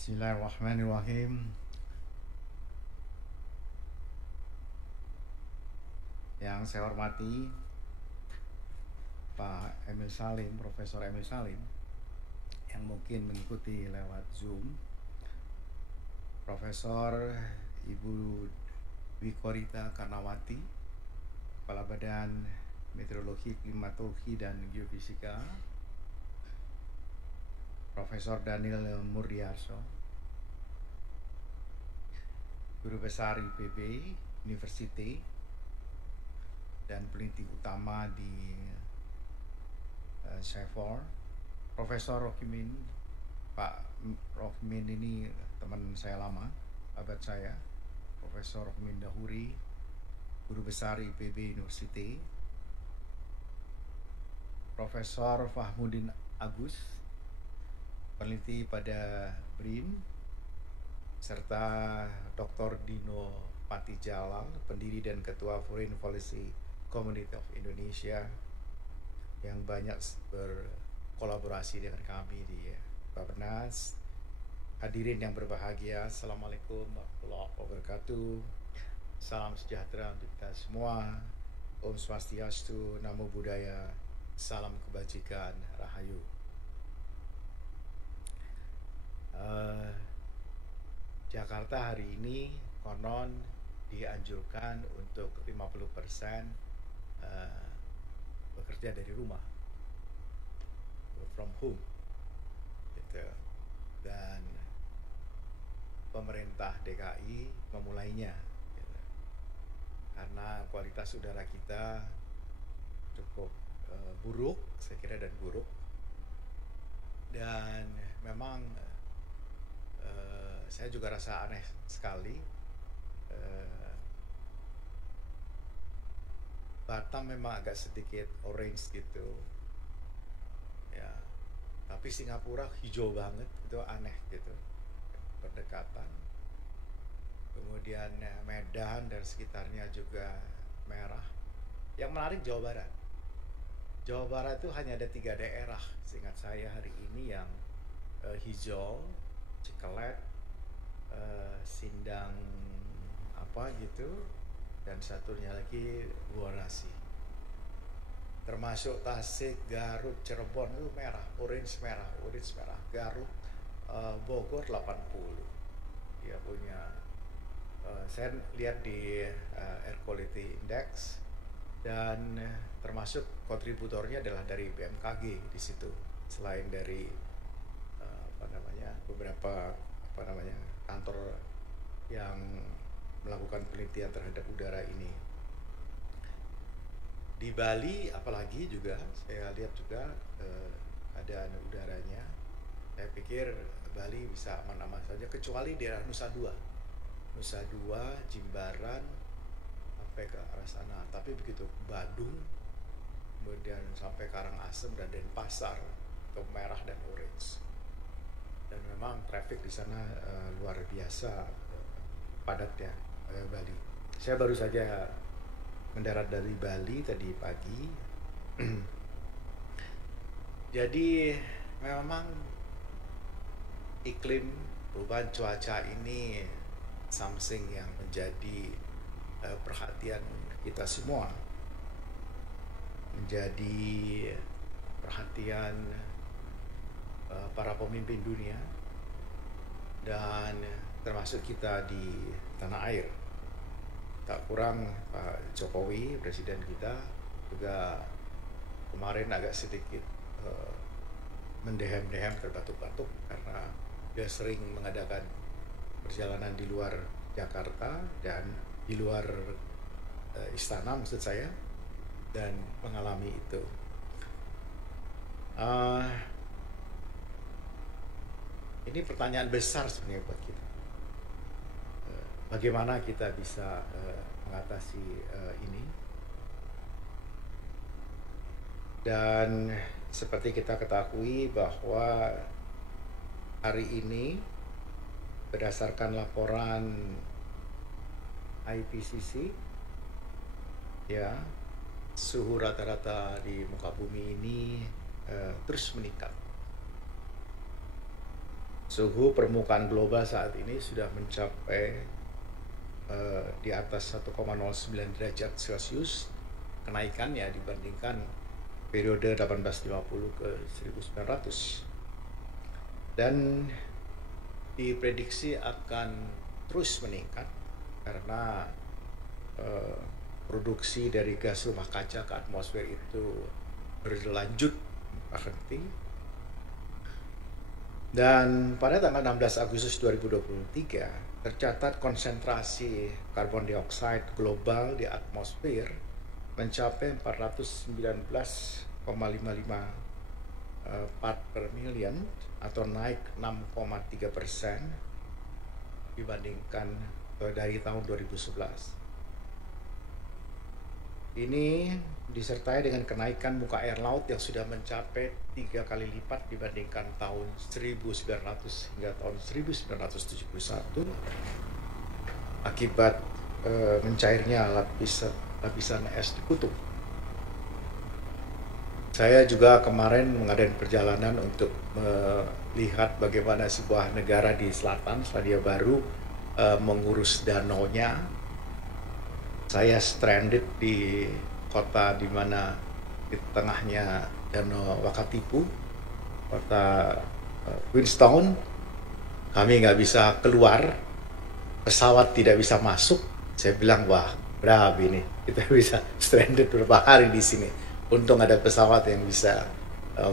Bismillahirrahmanirrahim. Yang saya hormati Pak Emil Salim, Profesor Emil Salim, yang mungkin mengikuti lewat Zoom, Profesor Ibu Dwi Korita Karnawati, Kepala Badan Meteorologi, Klimatologi, dan Geofisika, Profesor Daniel Murdiarso, Guru Besar IPB University, dan peneliti utama di Seyfor, Profesor Rokimin. Pak Rokimin ini teman saya lama, sahabat saya, Profesor Rokimin Dahuri, Guru Besar IPB University, Profesor Fahmudin Agus, peneliti pada BRIN, serta Dr. Dino Patijalal, pendiri dan Ketua Foreign Policy Community of Indonesia, yang banyak berkolaborasi dengan kami di Bappenas. Hadirin yang berbahagia, Assalamualaikum warahmatullahi wabarakatuh. Salam sejahtera untuk kita semua. Om Swastiastu, Namo Buddhaya, salam kebajikan, Rahayu. Jakarta hari ini konon dianjurkan untuk 50% bekerja dari rumah, work from home, gitu. Dan pemerintah DKI memulainya, gitu. Karena kualitas udara kita cukup buruk, saya kira, dan buruk. Dan memang saya juga rasa aneh sekali. Batam memang agak sedikit orange gitu, ya. Tapi Singapura hijau banget, itu aneh gitu, berdekatan. Kemudian Medan dan sekitarnya juga merah. Yang menarik Jawa Barat. Jawa Barat itu hanya ada 3 daerah, seingat saya hari ini, yang hijau, Cikelet, Sindang apa gitu, dan satunya lagi Buarasi. Termasuk Tasik, Garut, Cirebon itu merah, orange merah. Garut, Bogor 80. Dia punya, saya lihat di Air Quality Index, dan termasuk kontributornya adalah dari BMKG di situ, selain dari beberapa kantor yang melakukan penelitian terhadap udara ini. Di Bali apalagi juga saya lihat juga keadaan udaranya. Saya pikir Bali bisa aman-aman saja, kecuali daerah Nusa Dua, Jimbaran, sampai ke arah sana. Tapi begitu Badung, kemudian sampai Karangasem dan Denpasar, itu merah dan orange. Dan memang traffic di sana luar biasa padatnya, Bali. Saya baru saja mendarat dari Bali tadi pagi. Jadi memang iklim, perubahan cuaca ini something yang menjadi perhatian kita semua, menjadi perhatian para pemimpin dunia, dan termasuk kita di tanah air. Tak kurang Pak Jokowi, presiden kita, juga kemarin agak sedikit mendehem-dehem, terbatuk-batuk, karena dia sering mengadakan perjalanan di luar Jakarta dan di luar istana, maksud saya, dan mengalami itu. Ini pertanyaan besar sebenarnya buat kita. Bagaimana kita bisa mengatasi ini? Dan seperti kita ketahui bahwa hari ini berdasarkan laporan IPCC, ya, suhu rata-rata di muka bumi ini terus meningkat. suhu permukaan global saat ini sudah mencapai di atas 1,09 derajat Celcius kenaikannya dibandingkan periode 1850 ke 1900, dan diprediksi akan terus meningkat karena produksi dari gas rumah kaca ke atmosfer itu berlanjut berhenti. Dan pada tanggal 16 Agustus 2023 tercatat konsentrasi karbon dioksida global di atmosfer mencapai 419,55 part per million atau naik 6,3% dibandingkan dari tahun 2011. Ini disertai dengan kenaikan muka air laut yang sudah mencapai 3 kali lipat dibandingkan tahun 1900 hingga tahun 1971 akibat mencairnya lapisan es di kutub. Saya juga kemarin mengadakan perjalanan untuk melihat bagaimana sebuah negara di selatan Selandia Baru mengurus danaunya. Saya stranded di kota di mana di tengahnya Danau Wakatipu, kota Queenstown. Kami nggak bisa keluar, pesawat tidak bisa masuk. Saya bilang, wah, berapa ini? Kita bisa stranded beberapa hari di sini. Untung ada pesawat yang bisa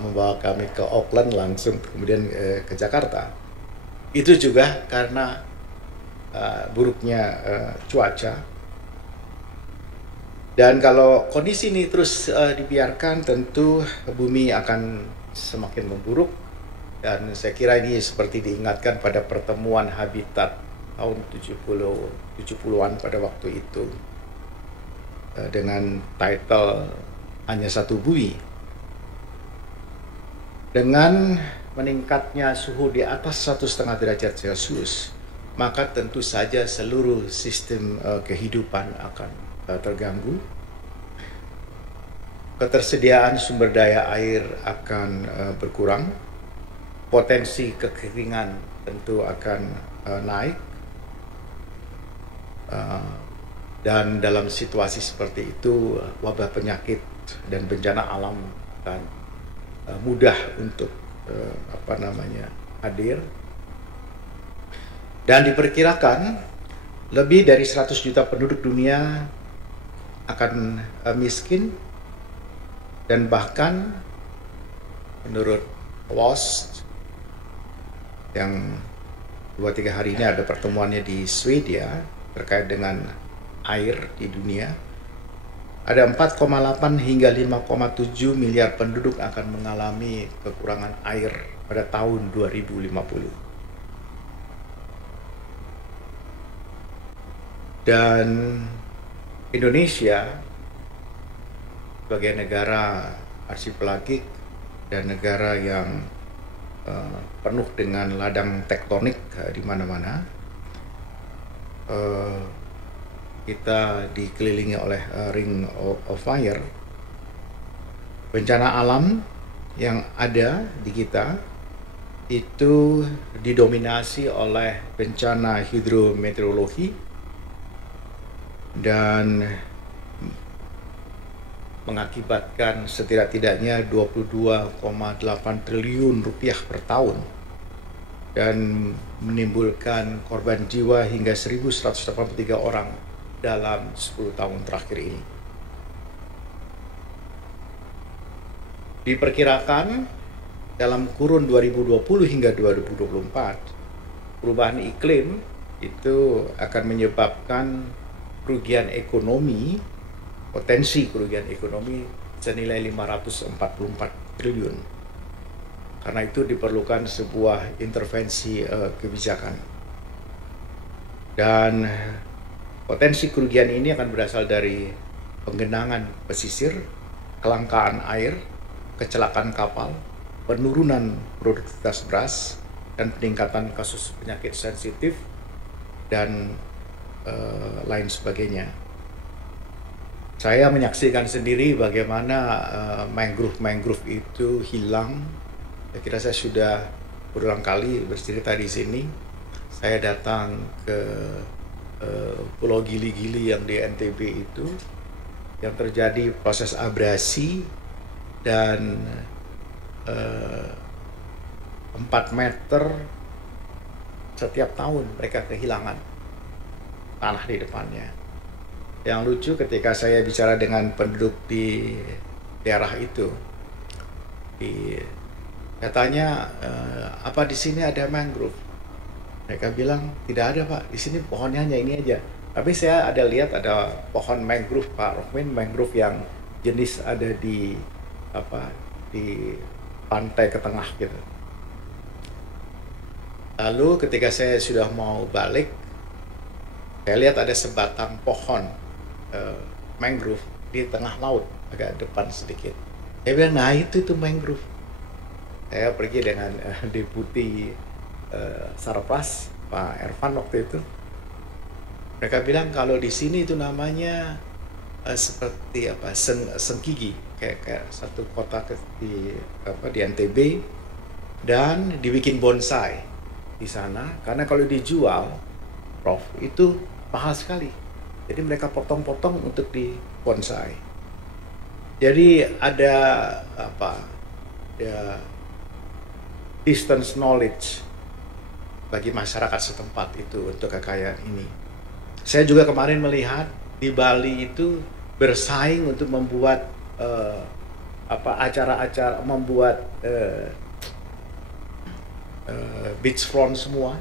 membawa kami ke Auckland langsung, kemudian ke Jakarta. Itu juga karena buruknya cuaca. Dan kalau kondisi ini terus dibiarkan, tentu bumi akan semakin memburuk. Dan saya kira ini seperti diingatkan pada pertemuan habitat tahun 70-an pada waktu itu dengan title Hanya Satu Bumi. Dengan meningkatnya suhu di atas 1,5 derajat Celcius, maka tentu saja seluruh sistem kehidupan akan terganggu. Ketersediaan sumber daya air akan berkurang, potensi kekeringan tentu akan naik, dan dalam situasi seperti itu wabah penyakit dan bencana alam akan mudah untuk hadir. Dan diperkirakan lebih dari 100 juta penduduk dunia akan miskin, dan bahkan menurut WOS yang 2-3 hari ini ada pertemuannya di Swedia terkait dengan air di dunia, ada 4,8 hingga 5,7 miliar penduduk akan mengalami kekurangan air pada tahun 2050. Dan Indonesia sebagai negara arsipelagik dan negara yang penuh dengan ladang tektonik di mana-mana, kita dikelilingi oleh ring of fire. Bencana alam yang ada di kita itu didominasi oleh bencana hidrometeorologi dan mengakibatkan setidak-tidaknya 22,8 triliun rupiah per tahun dan menimbulkan korban jiwa hingga 1.183 orang dalam 10 tahun terakhir ini. Diperkirakan dalam kurun 2020 hingga 2024, perubahan iklim itu akan menyebabkan kerugian ekonomi, potensi kerugian ekonomi senilai 544 triliun. Karena itu diperlukan sebuah intervensi kebijakan. Dan potensi kerugian ini akan berasal dari penggenangan pesisir, kelangkaan air, kecelakaan kapal, penurunan produktivitas beras, dan peningkatan kasus penyakit sensitif, dan lain sebagainya. Saya menyaksikan sendiri bagaimana mangrove itu hilang. Saya kira saya sudah berulang kali bercerita di sini. Saya datang ke Pulau Gili-Gili yang di NTB itu, yang terjadi proses abrasi dan 4 meter setiap tahun mereka kehilangan tanah di depannya. Yang lucu ketika saya bicara dengan penduduk di daerah itu, saya tanya, apa di sini ada mangrove? Mereka bilang tidak ada Pak, di sini pohonnya hanya ini aja. Tapi saya ada lihat ada pohon mangrove Pak Rohmin, mangrove yang jenis ada di di pantai ke tengah gitu. Lalu ketika saya sudah mau balik, saya lihat ada sebatang pohon mangrove di tengah laut, agak depan sedikit. Saya bilang, nah itu mangrove. Saya pergi dengan Deputi Sarpras, Pak Ervan waktu itu. Mereka bilang kalau di sini itu namanya seperti Sengkigi, kayak satu kota di NTB, dan dibikin bonsai di sana karena kalau dijual, Prof, itu mahal sekali. Jadi mereka potong-potong untuk di bonsai. Jadi ada distance knowledge bagi masyarakat setempat itu untuk kekayaan ini. Saya juga kemarin melihat di Bali itu bersaing untuk membuat acara-acara, membuat beachfront semua,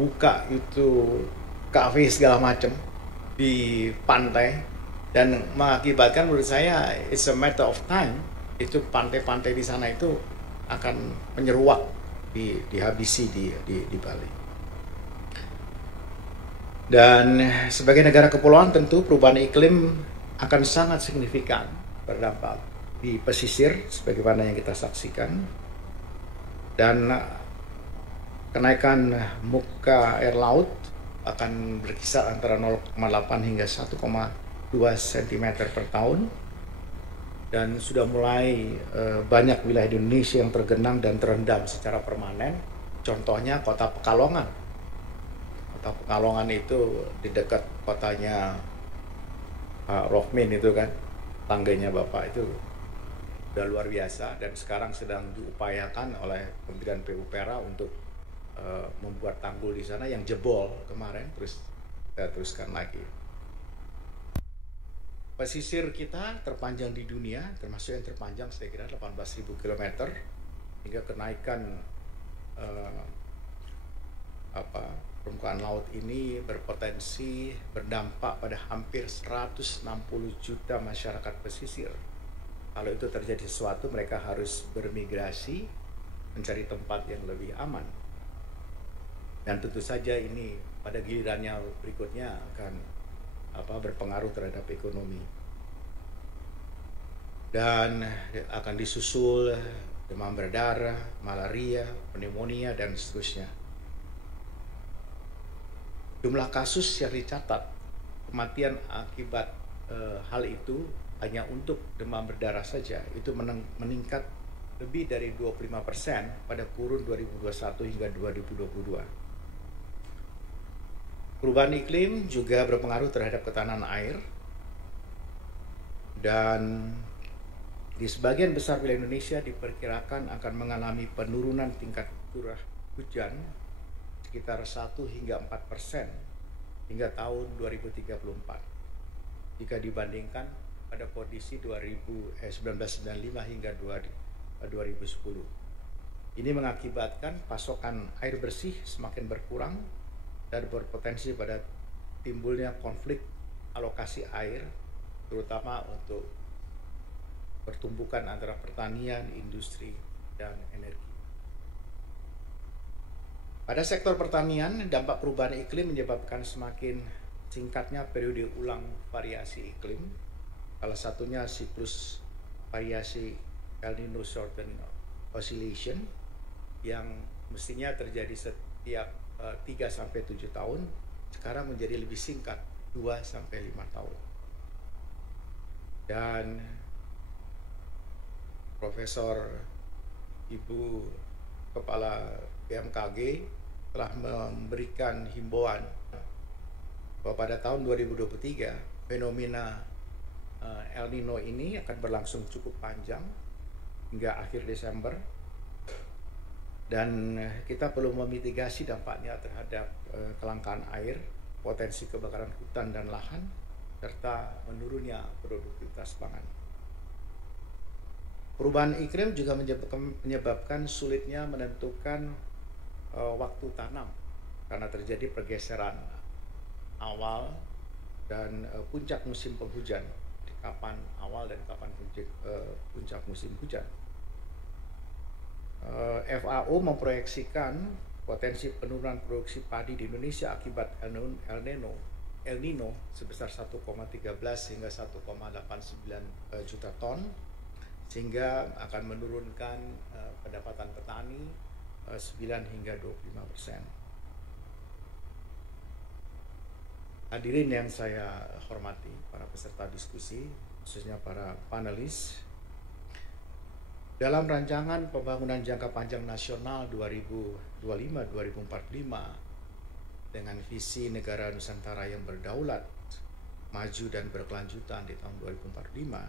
buka itu kafe segala macam di pantai, dan mengakibatkan menurut saya it's a matter of time itu pantai-pantai di sana itu akan menyeruak, dihabisi di Bali. Dan sebagai negara kepulauan tentu perubahan iklim akan sangat signifikan berdampak di pesisir sebagaimana yang kita saksikan, dan kenaikan muka air laut akan berkisar antara 0,8 hingga 1,2 cm per tahun, dan sudah mulai banyak wilayah di Indonesia yang tergenang dan terendam secara permanen. Contohnya Kota Pekalongan. Kota Pekalongan itu di dekat kotanya Pak Rohmin itu kan, tangganya Bapak itu udah luar biasa, dan sekarang sedang diupayakan oleh Kementerian PUPR untuk membuat tanggul di sana yang jebol kemarin, terus kita teruskan lagi. Pesisir kita terpanjang di dunia, termasuk yang terpanjang saya kira 18.000 km, hingga kenaikan permukaan laut ini berpotensi berdampak pada hampir 160 juta masyarakat pesisir. Kalau itu terjadi sesuatu, mereka harus bermigrasi mencari tempat yang lebih aman. Dan tentu saja ini pada gilirannya berikutnya akan berpengaruh terhadap ekonomi. Dan akan disusul demam berdarah, malaria, pneumonia, dan seterusnya. Jumlah kasus yang dicatat kematian akibat hal itu hanya untuk demam berdarah saja itu meningkat lebih dari 25% pada kurun 2021 hingga 2022. Perubahan iklim juga berpengaruh terhadap ketahanan air, dan di sebagian besar wilayah Indonesia diperkirakan akan mengalami penurunan tingkat curah hujan sekitar 1 hingga 4% hingga tahun 2034 jika dibandingkan pada kondisi 1995 hingga 2010. Ini mengakibatkan pasokan air bersih semakin berkurang dan berpotensi pada timbulnya konflik alokasi air, terutama untuk pertumbukan antara pertanian, industri, dan energi. Pada sektor pertanian, dampak perubahan iklim menyebabkan semakin singkatnya periode ulang variasi iklim. Salah satunya siklus variasi El Nino Shortened Oscillation yang mestinya terjadi setiap 3-7 tahun, sekarang menjadi lebih singkat, 2-5 tahun. Dan Profesor Ibu Kepala BMKG telah memberikan himbauan bahwa pada tahun 2023 fenomena El Nino ini akan berlangsung cukup panjang hingga akhir Desember, dan kita perlu memitigasi dampaknya terhadap kelangkaan air, potensi kebakaran hutan dan lahan, serta menurunnya produktivitas pangan. Perubahan iklim juga menyebabkan sulitnya menentukan waktu tanam karena terjadi pergeseran awal dan puncak musim penghujan, di kapan awal dan kapan puncak musim hujan. FAO memproyeksikan potensi penurunan produksi padi di Indonesia akibat El Nino sebesar 1,13 hingga 1,89 juta ton, sehingga akan menurunkan pendapatan petani 9 hingga 25%. Hadirin yang saya hormati, para peserta diskusi, khususnya para panelis, dalam rancangan pembangunan jangka panjang nasional 2025-2045 dengan visi negara Nusantara yang berdaulat, maju dan berkelanjutan di tahun 2045,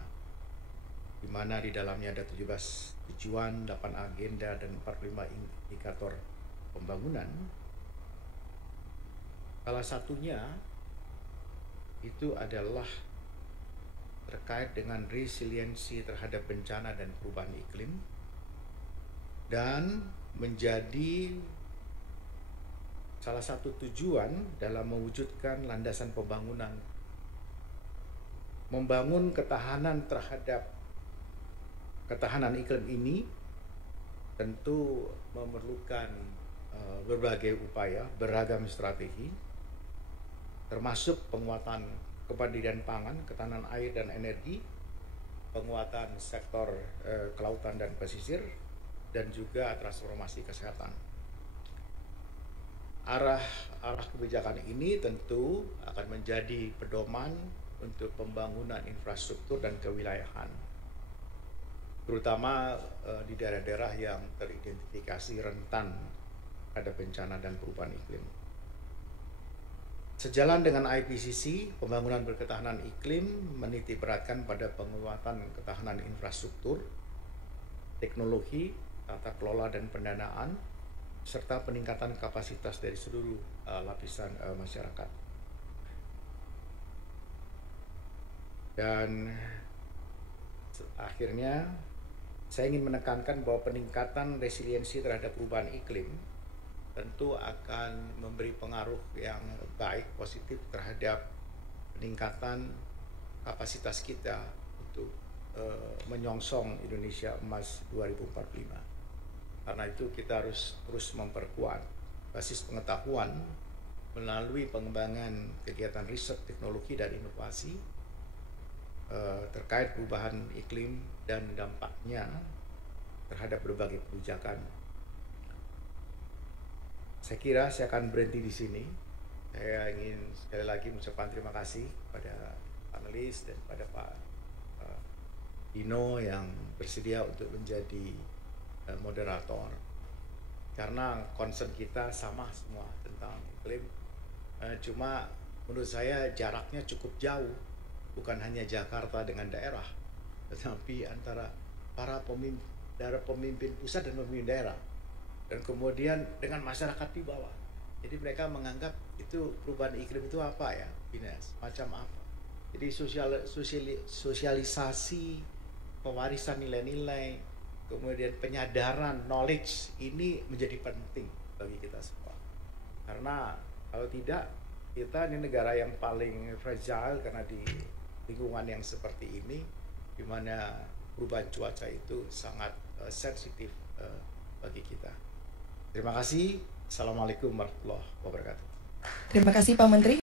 di mana di dalamnya ada 17 tujuan, 8 agenda, dan 45 indikator pembangunan. Salah satunya itu adalah terkait dengan resiliensi terhadap bencana dan perubahan iklim, dan menjadi salah satu tujuan dalam mewujudkan landasan pembangunan. Membangun ketahanan terhadap ketahanan iklim ini tentu memerlukan berbagai upaya, beragam strategi, termasuk penguatan kemandirian pangan, ketahanan air dan energi, penguatan sektor kelautan dan pesisir, dan juga transformasi kesehatan. Arah kebijakan ini tentu akan menjadi pedoman untuk pembangunan infrastruktur dan kewilayahan, terutama di daerah-daerah yang teridentifikasi rentan pada bencana dan perubahan iklim. Sejalan dengan IPCC, pembangunan berketahanan iklim menitikberatkan pada penguatan ketahanan infrastruktur, teknologi, tata kelola dan pendanaan, serta peningkatan kapasitas dari seluruh lapisan masyarakat. Dan akhirnya, saya ingin menekankan bahwa peningkatan resiliensi terhadap perubahan iklim tentu akan memberi pengaruh yang baik, positif terhadap peningkatan kapasitas kita untuk menyongsong Indonesia Emas 2045. Karena itu kita harus terus memperkuat basis pengetahuan melalui pengembangan kegiatan riset, teknologi, dan inovasi terkait perubahan iklim dan dampaknya terhadap berbagai kebijakan. Saya kira saya akan berhenti di sini. Saya ingin sekali lagi mengucapkan terima kasih kepada panelis dan kepada Pak Dino yang bersedia untuk menjadi moderator. Karena concern kita sama semua tentang iklim. Cuma menurut saya jaraknya cukup jauh, bukan hanya Jakarta dengan daerah, tetapi antara para pemimpin pusat dan pemimpin daerah, dan kemudian dengan masyarakat di bawah. Jadi mereka menganggap itu perubahan iklim itu apa ya, macam apa. Jadi sosialisasi, pewarisan nilai-nilai, kemudian penyadaran, knowledge ini menjadi penting bagi kita semua. Karena kalau tidak, kita ini negara yang paling fragile karena di lingkungan yang seperti ini, di mana perubahan cuaca itu sangat sensitif bagi kita. Terima kasih. Assalamualaikum warahmatullahi wabarakatuh. Terima kasih Pak Menteri.